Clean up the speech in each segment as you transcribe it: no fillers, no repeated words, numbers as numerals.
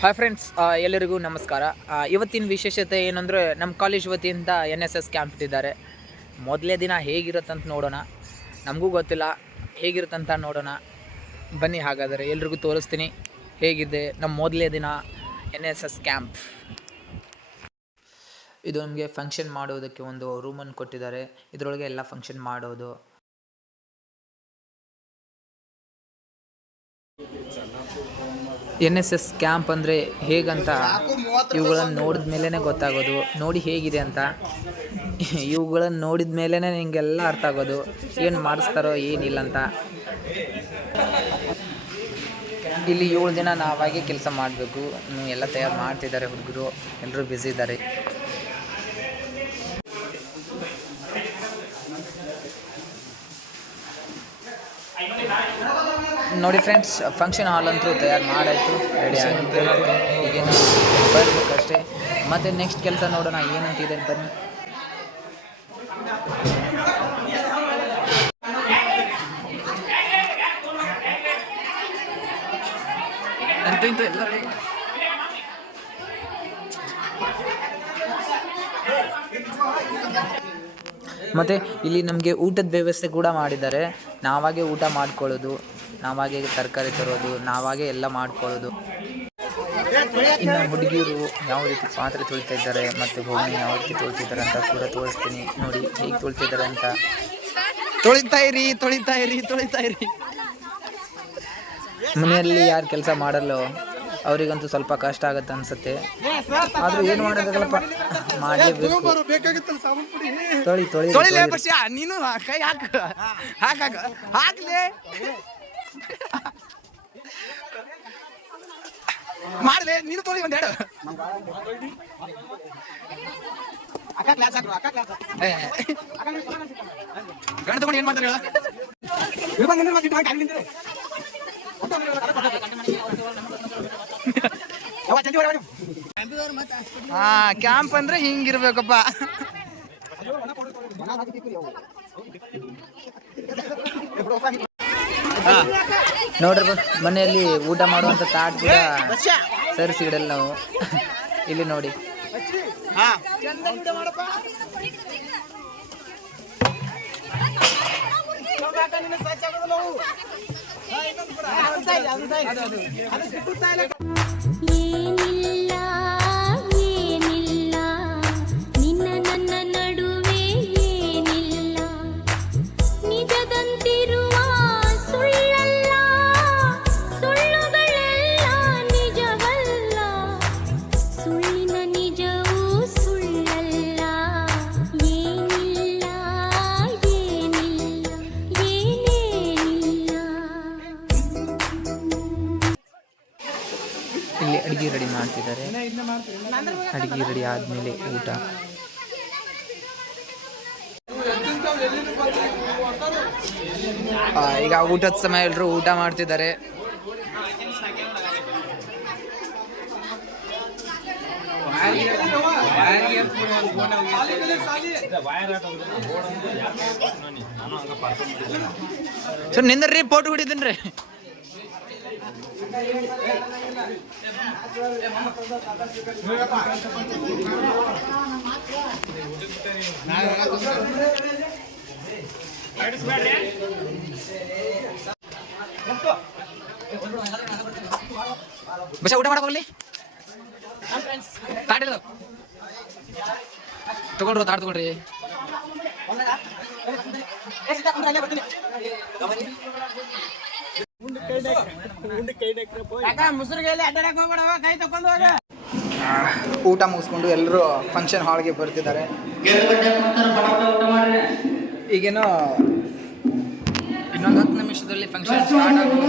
Hi friends, ಎಲ್ಲರಿಗೂ ನಮಸ್ಕಾರ. ಇವತ್ತಿನ ವಿಶೇಷತೆ ಏನಂದರೆ ನಮ್ಮ ಕಾಲೇಜ್ ವತಿಯಿಂದ NSS ಕ್ಯಾಂಪ್ ಇಟ್ಟಿದ್ದಾರೆ. ಮೊದಲೇ ದಿನ ಹೇಗಿರುತ್ತಂತ ನೋಡೋಣ. ನಮಗೂ ಗೊತ್ತಿಲ್ಲ ಹೇಗಿರುತ್ತಂತ ನೋಡೋಣ ಬನ್ನಿ. ಹಾಗಾದರೆ ಎಲ್ರಿಗೂ ತೋರಿಸ್ತೀನಿ ಹೇಗಿದೆ ನಮ್ಮ ಮೊದಲೇ ದಿನ NSS ಕ್ಯಾಂಪ್. ಇದು ನಮಗೆ ಫಂಕ್ಷನ್ ಮಾಡೋದಕ್ಕೆ ಒಂದು ರೂಮನ್ನು ಕೊಟ್ಟಿದ್ದಾರೆ. ಇದರೊಳಗೆ ಎಲ್ಲ ಫಂಕ್ಷನ್ ಮಾಡೋದು. NSS ಕ್ಯಾಂಪ್ ಅಂದರೆ ಹೇಗಂತ ಇವುಗಳನ್ನು ನೋಡಿದ ಮೇಲೇ ಗೊತ್ತಾಗೋದು. ನೋಡಿ ಹೇಗಿದೆ ಅಂತ ಇವುಗಳನ್ನು ನೋಡಿದ ಮೇಲೇ ನಿಮಗೆಲ್ಲ ಅರ್ಥ ಆಗೋದು ಏನು ಮಾಡಿಸ್ತಾರೋ ಏನಿಲ್ಲ ಅಂತ. ಇಲ್ಲಿ 7 ದಿನ ನಾವಾಗೆ ಕೆಲಸ ಮಾಡಬೇಕು. ಎಲ್ಲ ತಯಾರು ಮಾಡ್ತಿದ್ದಾರೆ ಹುಡುಗರು, ಎಲ್ಲರೂ ಬ್ಯುಸಿ ಇದ್ದಾರೆ. ನೋಡಿ ಫ್ರೆಂಡ್ಸ್, ಫಂಕ್ಷನ್ ಹಾಲ್ ಅಂತೂ ತಯಾರು ಮಾಡಾಯಿತು, ರೆಡಿ ಆಗಿದ್ದು. ಈಗೇನು ಬರಬೇಕಷ್ಟೇ. ಮತ್ತು ನೆಕ್ಸ್ಟ್ ಕೆಲಸ ನೋಡೋಣ ಏನಂತಿದೆ ಬನ್ನಿ. ಅಂತೂ ಎಲ್ಲ ಮತ್ತು ಇಲ್ಲಿ ನಮಗೆ ಊಟದ ವ್ಯವಸ್ಥೆ ಕೂಡ ಮಾಡಿದ್ದಾರೆ. ನಾವಾಗೆ ಊಟ ಮಾಡ್ಕೊಳ್ಳೋದು, ನಾವಾಗೆ ತರಕಾರಿ ತರೋದು, ನಾವಾಗೆ ಎಲ್ಲ ಮಾಡ್ಕೊಳ್ಳೋದು. ಇನ್ನು ಹುಡುಗಿಯರು ಯಾವ ರೀತಿ ಪಾತ್ರೆ ತೊಳಿತಾ ಇದ್ದಾರೆ ಮತ್ತು ಭೂಮಿ ಯಾವ ರೀತಿ ತೊಳಿತಿದ್ದಾರೆ ಅಂತ ಕೂಡ ತೋರಿಸ್ತೀನಿ. ನೋಡಿ ಹೇಗೆ ತೊಳಿತಿದ್ದಾರೆ ಅಂತ. ತೊಳಿತಾ ಇರಿ. ಮನೆಯಲ್ಲಿ ಯಾರು ಕೆಲಸ ಮಾಡಲ್ಲೋ ಅವರಿಗಂತೂ ಸ್ವಲ್ಪ ಕಷ್ಟ ಆಗುತ್ತೆ ಅನ್ಸುತ್ತೆ. ಆದ್ರೂ ಏನು ಮಾಡೋದಾಗಲ್ಲಪ್ಪ, ಮಾಡಲೇಬೇಕು. ತೊಳಿ ನೀನು ಕೈ ಹಾಕ್ಲೆ ಮಾಡ್ಲೆ ನೀನು ತೊಳಿ ಒಂದೆರಡು. ಗಂಡ ತಗೊಂಡು ಏನ್ ಮಾಡ್ತಾರೆ? ಕ್ಯಾಂಪ್ ಅಂದ್ರೆ ಹಿಂಗಿರ್ಬೇಕಪ್ಪ. ನೋಡ್ರಿ, ಮನೆಯಲ್ಲಿ ಊಟ ಮಾಡುವಂತ ತಾಟ್ ಕೂಡ ಸರಿಸಿಡಲ್ಲ ನಾವು. ಇಲ್ಲಿ ನೋಡಿ, ನಿನ್ನ ನನ್ನ ನಡುವೆ ಏನಿಲ್ಲ, ನಿಜದಂತಿರುವ ಸುಳ್ಳಲ್ಲ, ಸುಳ್ಳುಗಳೆಲ್ಲ ನಿಜವಲ್ಲ, ಸುಳ್ಳಿನ ನಿಜವೂ ಸುಳ್ಳಲ್ಲ. ಏನಿಲ್ಲ ಏನೇನಿಲ್ಲ. ಇಲ್ಲಿ ಅಡಿಗೆ ರೆಡಿ ಮಾಡ್ತಿದ್ದಾರೆ. ಅಡಿಗೆ ರೆಡಿ ಆದ್ಮೇಲೆ ಊಟ. ಈಗ ಊಟದ ಸಮಯ, ಎಲ್ಲರೂ ಊಟ ಮಾಡ್ತಿದ್ದಾರೆ. ಸೊ ನಿಂದ್ರಿ, ಫೋಟೋ ಹೊಡಿತೀನ್ರಿ. ಬಸ್ ಊಟ ಮಾಡಕ್ ಹೋಗ್ಲಿ. ತಾಟಿಲ್ಲ ತಗೊಳ್ರಿ, ತಾಟ್ ತಗೊಳ್ರಿ. ಊಟ ಮುಗಿಸ್ಕೊಂಡು ಎಲ್ಲರೂ ಫಂಕ್ಷನ್ ಹಾಲ್ಗೆ ಬರ್ತಿದ್ದಾರೆ. ಈಗೇನೋ ಇನ್ನೊಂದು 10 ನಿಮಿಷದಲ್ಲಿ ಫಂಕ್ಷನ್ ಸ್ಟಾರ್ಟ್ ಆಗೋದು.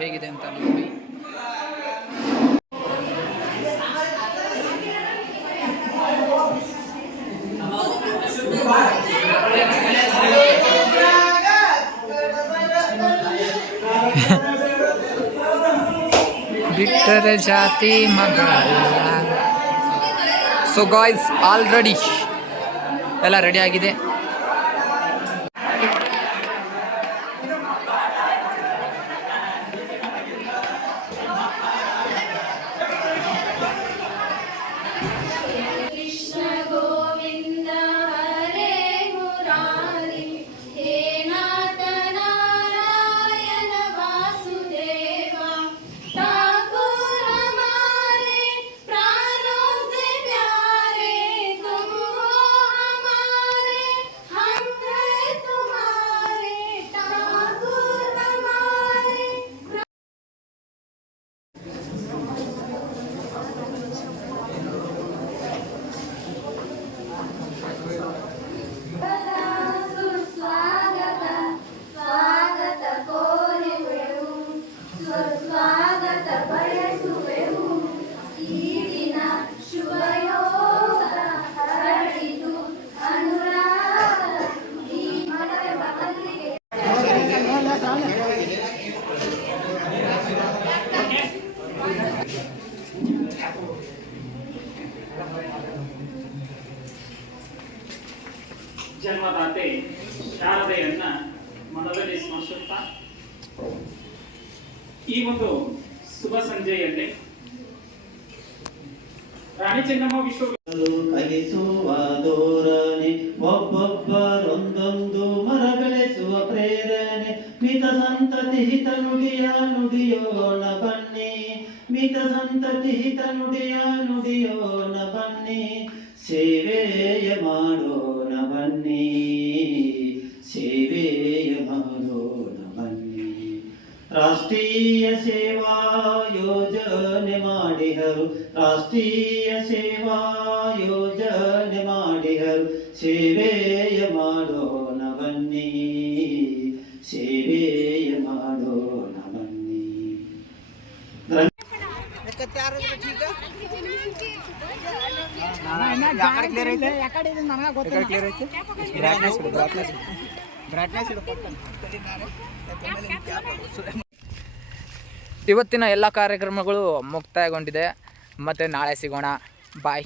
ಹೇಗಿದೆ ಅಂತ ನೋಡಿ. ಬಿಟ್ಟರೆ ಜಾತಿ ಮಗ. ಸೊ ಗಾಯ್ಸ್, ಆಲ್ರೆಡಿ ಎಲ್ಲ ರೆಡಿ ಆಗಿದೆ. ಶಾರದೆಯನ್ನ ಮನದಲ್ಲಿ ಸ್ಮರಿಸುತ್ತಾ ಈ ಒಂದು ಶುಭ ಸಂಜೆಯಲ್ಲಿ ರಾಣಿ ಚೆನ್ನಮ್ಮ ಕಲಿಸುವ ಧೋರಣೆ, ಒಬ್ಬೊಬ್ಬರೊಂದೊಂದು ಮರ ಬೆಳೆಸುವ ಪ್ರೇರಣೆ, ಮಿತ ಸಂತತಿ ಹಿತ ನುಡಿಯೋಣ ಬನ್ನಿ, ಮಿತ ಸಂತತಿ ಹಿತ ನುಡಿಯೋಣ ಬನ್ನಿ, ಸೇವೆಯ ಮಾಡೋಣ ಬನ್ನಿ, ಸೇವೆಯ ಮಾಡೋಣ ಬನ್ನಿ. ರಾಷ್ಟ್ರೀಯ ಸೇವಾ ಯೋಜನೆ ಮಾಡಿದರು, ರಾಷ್ಟ್ರೀಯ ಸೇವಾ ಯೋಜನೆ ಮಾಡಿದರು, ಸೇವೆಯ ಮಾಡೋಣ ಬನ್ನಿ, ಸೇವೆಯ ಮಾಡೋಣ ಬನ್ನಿ. ಇವತ್ತಿನ ಎಲ್ಲ ಕಾರ್ಯಕ್ರಮಗಳು ಮುಕ್ತಾಯಗೊಂಡಿದೆ. ಮತ್ತು ನಾಳೆ ಸಿಗೋಣ. ಬಾಯ್.